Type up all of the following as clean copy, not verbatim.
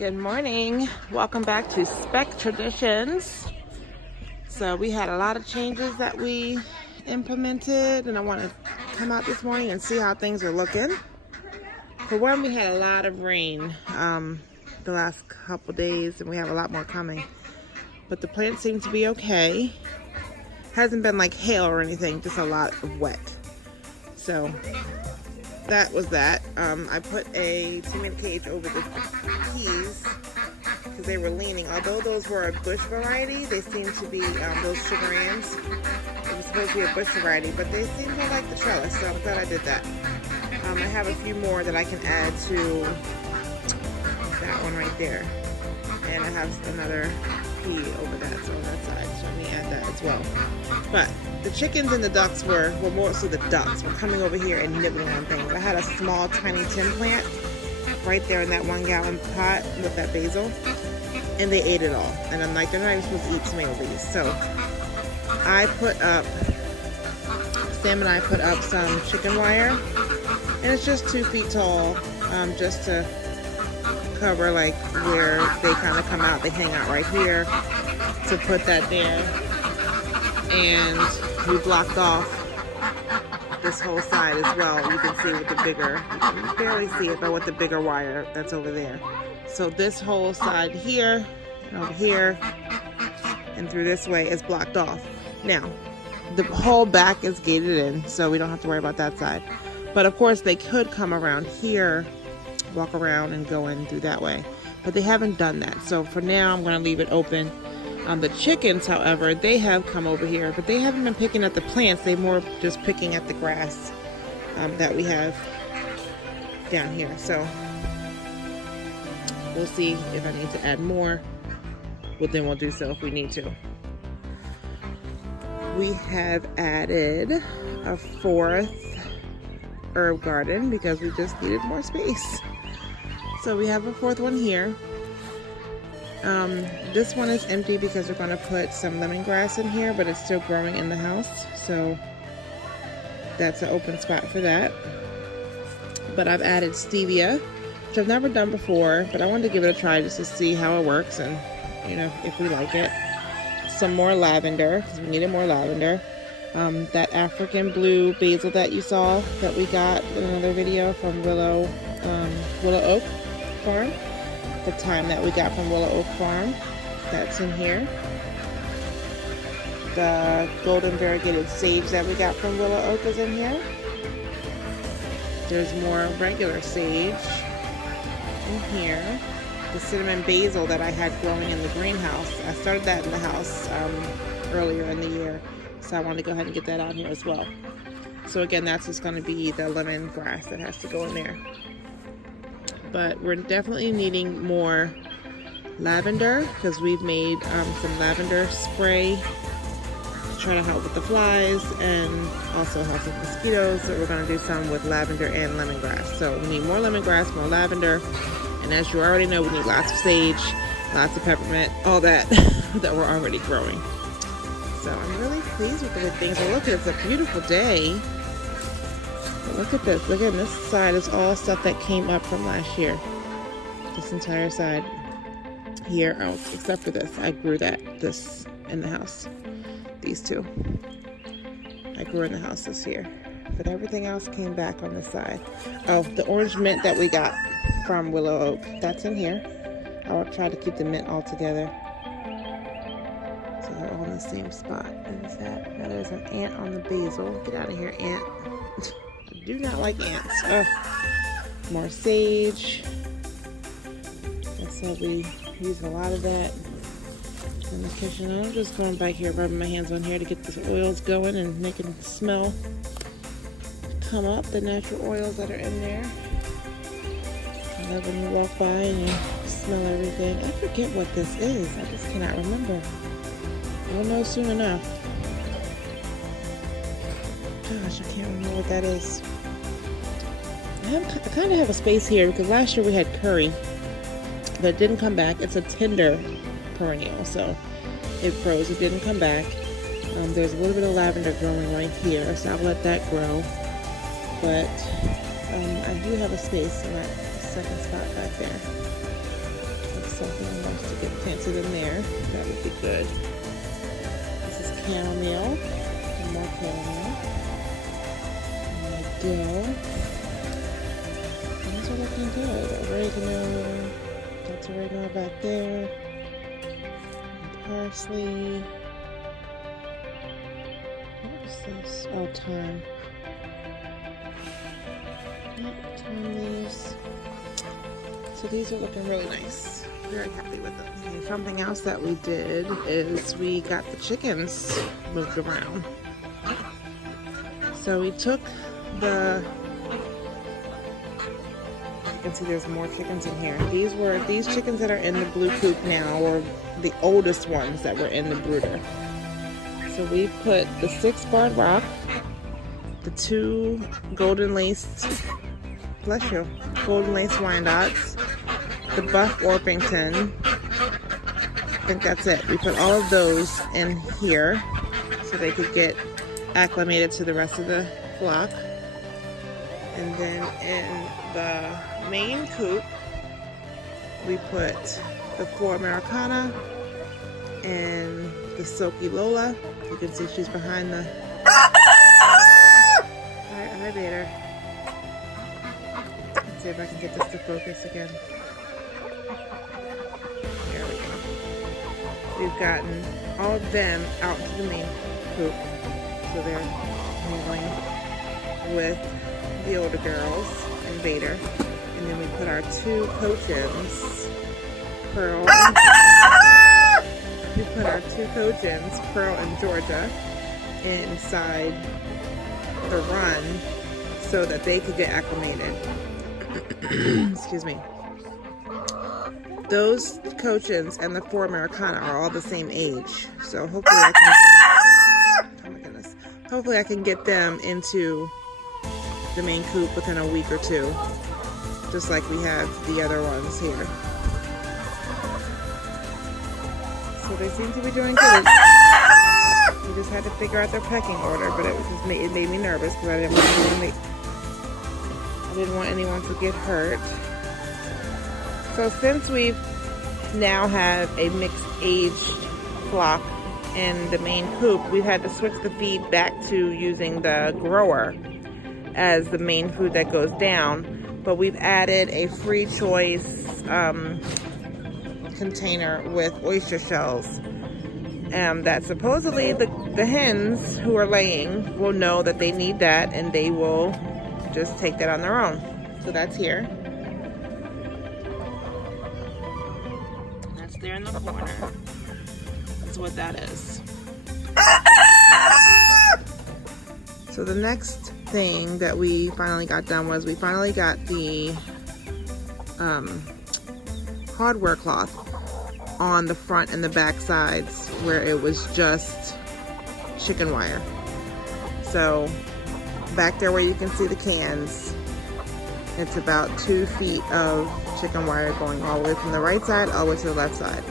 Good morning. Welcome back to Sbeck Traditions. So we had a lot of changes that we implemented, and I want to come out this morning and see how things are looking. For one, we had a lot of rain the last couple days, and we have a lot more coming. But the plants seem to be okay. Hasn't been like hail or anything, just a lot of wet. So that was that. I put a cement cage over the peas because they were leaning. Although those were a bush variety, they seem to be those sugar ants. It was supposed to be a bush variety, but they seem to like the trellis, so I'm glad I did that. I have a few more that I can add to that one right there. And I have another pea over that, so on that side, so let me add that as well. But the chickens and the ducks were mostly the ducks were coming over here and nibbling on things. I had a small tiny tin plant right there in that 1 gallon pot with that basil, and they ate it all. And I'm like, they're not even supposed to eat tomato leaves. So I put up, Sam and I put up some chicken wire, and it's just 2 feet tall, just to cover like where they kind of come out. They hang out right here, to put that there. And we blocked off this whole side as well. You can see with the bigger, you can barely see it, but with the bigger wire that's over there. So this whole side here, over here, and through this way is blocked off. Now, the whole back is gated in, so we don't have to worry about that side. But of course, they could come around here, walk around and go in through that way. But they haven't done that. So for now, I'm going to leave it open. The chickens, however, they have come over here, but they haven't been picking at the plants. They're more just picking at the grass that we have down here. So we'll see if I need to add more. Well, then we'll do so if we need to. We have added a 4th herb garden because we just needed more space. So we have a 4th one here. This one is empty because we're going to put some lemongrass in here, but it's still growing in the house, so that's an open spot for that. But I've added stevia, which I've never done before, but I wanted to give it a try just to see how it works and, you know, if we like it. Some more lavender, because we needed more lavender. That African blue basil that you saw that we got in another video from Willow Oak Farm. The thyme that we got from Willow Oak Farm, that's in here. The golden variegated sage that we got from Willow Oak is in here. There's more regular sage in here. The cinnamon basil that I had growing in the greenhouse, I started that in the house earlier in the year, so I wanted to go ahead and get that out here as well. So again, that's just going to be the lemongrass that has to go in there. But we're definitely needing more lavender because we've made some lavender spray to try to help with the flies and also help with mosquitoes. So we're going to do some with lavender and lemongrass. So we need more lemongrass, more lavender, and as you already know, we need lots of sage, lots of peppermint, all that that we're already growing. So I'm really pleased with the way things are looking. It's a beautiful day. Look at this. Look at this side is all stuff that came up from last year. This entire side here, oh, except for this. I grew this in the house. These two. I grew in the house this year. But everything else came back on this side. Oh, the orange mint that we got from Willow Oak. That's in here. I'll try to keep the mint all together. So they're all in the same spot. What is that? Now there's an ant on the basil. Get out of here, ant. I do not like ants. Ugh. More sage. I said we use a lot of that in the kitchen. I'm just going back here, rubbing my hands on here to get the oils going and making the smell come up, the natural oils that are in there. I love when you walk by and you smell everything. I forget what this is. I just cannot remember. We'll know soon enough. Gosh, I can't remember what that is. I kind of have a space here because last year we had curry that didn't come back. It's a tender perennial, so it froze. It didn't come back. There's a little bit of lavender growing right here, so I'll let that grow. But I do have a space in that second spot back there. planted in there. That would be good. This is chamomile. Some more chamomile. And dill. These are looking good. Oregano. That's oregano back there. And parsley. What is this? Oh, thyme. Yep, thyme leaves. So these are looking really nice. Very happy with them. And something else that we did is we got the chickens moved around. So we took the, you can see there's more chickens in here. These chickens that are in the blue coop now were the oldest ones that were in the brooder. So we put the 6 barred rock, the 2 golden laced, bless you, golden lace Wyandottes, the buff Orpington. I think that's it. We put all of those in here so they could get acclimated to the rest of the flock. And then in the main coop, we put the 4 Americana and the Silky Lola. You can see she's behind the... Hi, Vader. Let's see if I can get this to focus again. There we go. We've gotten all of them out to the main coop. So they're mingling with the older girls and Vader. And then we put our 2 cochins, Pearl and... We put our 2 cochins, Pearl and Georgia, inside the run so that they could get acclimated. Excuse me. Those cochins and the 4 Americana are all the same age, so hopefully I can, oh my goodness, hopefully I can get them into the main coop within a week or 2, just like we have the other ones here. So they seem to be doing good. We just had to figure out their pecking order, but it made me nervous because I didn't want anyone to get hurt. So since we now have a mixed age flock in the main coop, we've had to switch the feed back to using the grower as the main food that goes down. But we've added a free choice container with oyster shells. That supposedly the hens who are laying will know that they need that and they will just take that on their own. So that's here. That's there in the corner. That's what that is. So the next thing that we finally got done was we finally got the hardware cloth on the front and the back sides where it was just chicken wire. So back there where you can see the cans, it's about 2 feet of chicken wire going all the way from the right side all the way to the left side.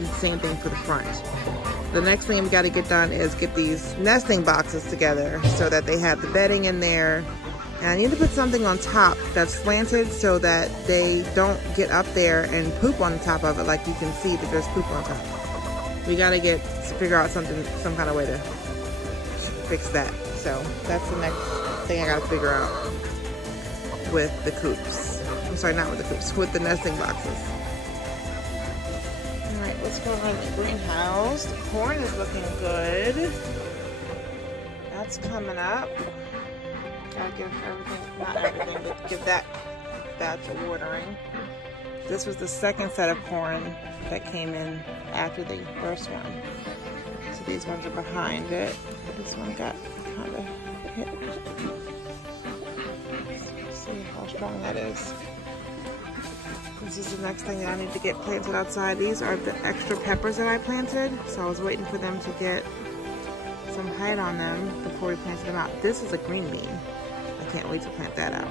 The same thing for the front. The next thing we got to get done is get these nesting boxes together so that they have the bedding in there. And I need to put something on top that's slanted so that they don't get up there and poop on the top of it, like you can see that there's poop on top. We got to figure out some kind of way to fix that. So that's the next thing I got to figure out with the coops. I'm sorry, not with the coops, with the nesting boxes. All right, let's go around the greenhouse. The corn is looking good. That's coming up. Gotta give everything, not everything, but give that batch of watering. This was the second set of corn that came in after the first one. So these ones are behind it. This one got kind of hit. Let's see how strong that is. This is the next thing that I need to get planted outside. These are the extra peppers that I planted. So I was waiting for them to get some height on them before we planted them out. This is a green bean. I can't wait to plant that out.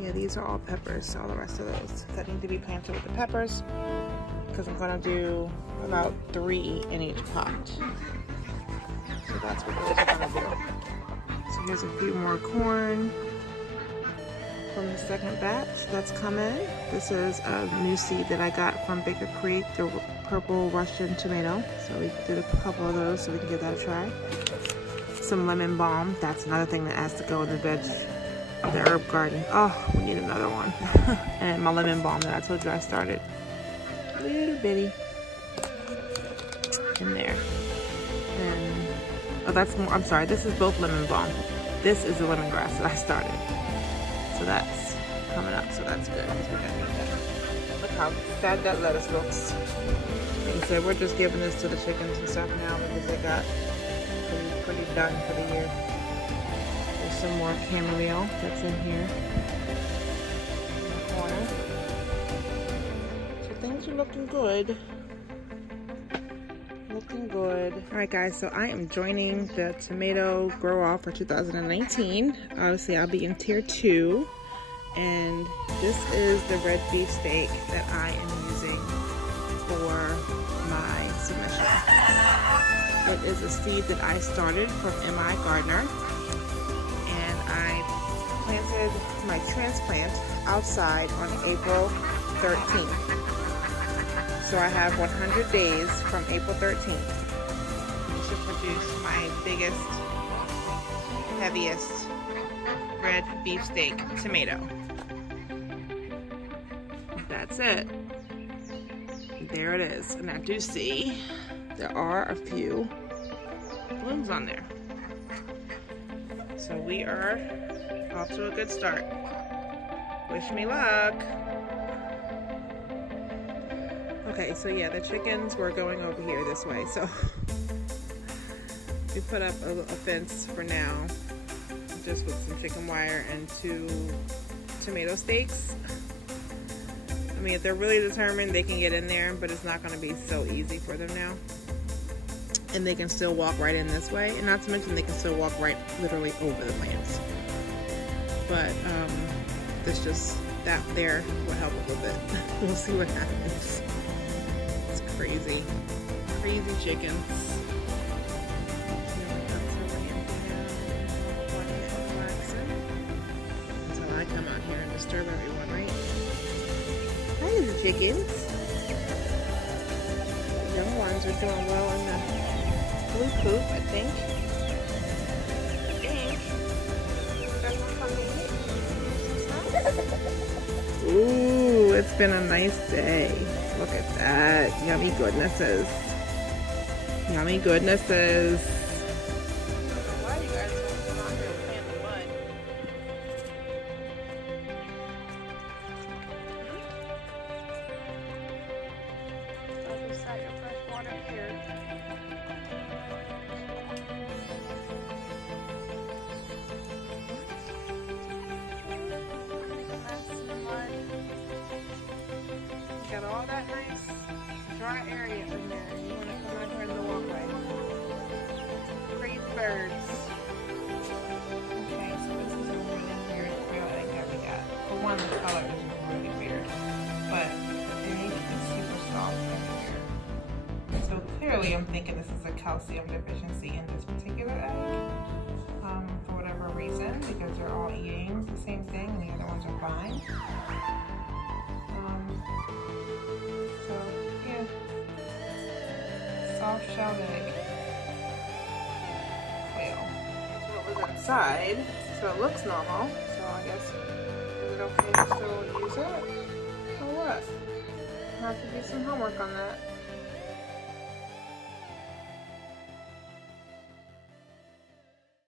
Yeah, these are all peppers, all the rest of those that need to be planted with the peppers, because I'm going to do about 3 in each pot. So that's what those are going to do. So here's a few more corn. from the second batch that's coming. This is a new seed that I got from Baker Creek, the purple Russian tomato. So we did a couple of those so we can give that a try. Some lemon balm. That's another thing that has to go in the the herb garden. Oh, we need another one. And my lemon balm that I told you I started. Little bitty. In there. And, oh, that's more, I'm sorry, this is both lemon balm. This is the lemongrass that I started. So that's coming up, so that's good. Because we gotta need that. Look how sad that lettuce looks. Like I said, we're just giving this to the chickens and stuff now because they got pretty done for the year. There's some more chamomile that's in here. In the corner. So things are looking good. Looking good. Alright guys, so I am joining the tomato grow off for 2019. Obviously I'll be in tier 2. And this is the red beef steak that I am using for my submission. It is a seed that I started from M.I. Gardner. And I planted my transplant outside on April 13th. So I have 100 days from April 13th to produce my biggest, heaviest red beef steak tomato. That's it. There it is. And I do see there are a few blooms on there. So we are off to a good start. Wish me luck. Okay, so yeah, the chickens were going over here this way, so we put up a fence for now, just with some chicken wire and 2 tomato stakes. I mean, if they're really determined, they can get in there, but it's not going to be so easy for them now. And they can still walk right in this way, and not to mention they can still walk right literally over the plants. But this just, that there will help a little bit. We'll see what happens. Crazy chickens. Until I come out here and disturb everyone, right? Hi, the chickens. The young ones are doing well in the blue coop, I think. Ooh, it's been a nice day. Look at that. Yummy goodnesses. Yummy goodnesses. Why do you guys come out here and play in the mud? I'll just set your fresh water here. Got all that nice dry area in there, and you want to come out here in the walkway. Crazy birds. Okay, so this is a really weird feeling that we got. For one, the color is really weird, but the egg is super soft over here. So clearly I'm thinking this is a calcium deficiency in this particular egg. For whatever reason, because they're all eating the same thing and the other ones are fine. Soft shell egg. Quail. So it was outside, so it looks normal. So I guess, is it okay to still use it? Or what? I have to do some homework on that.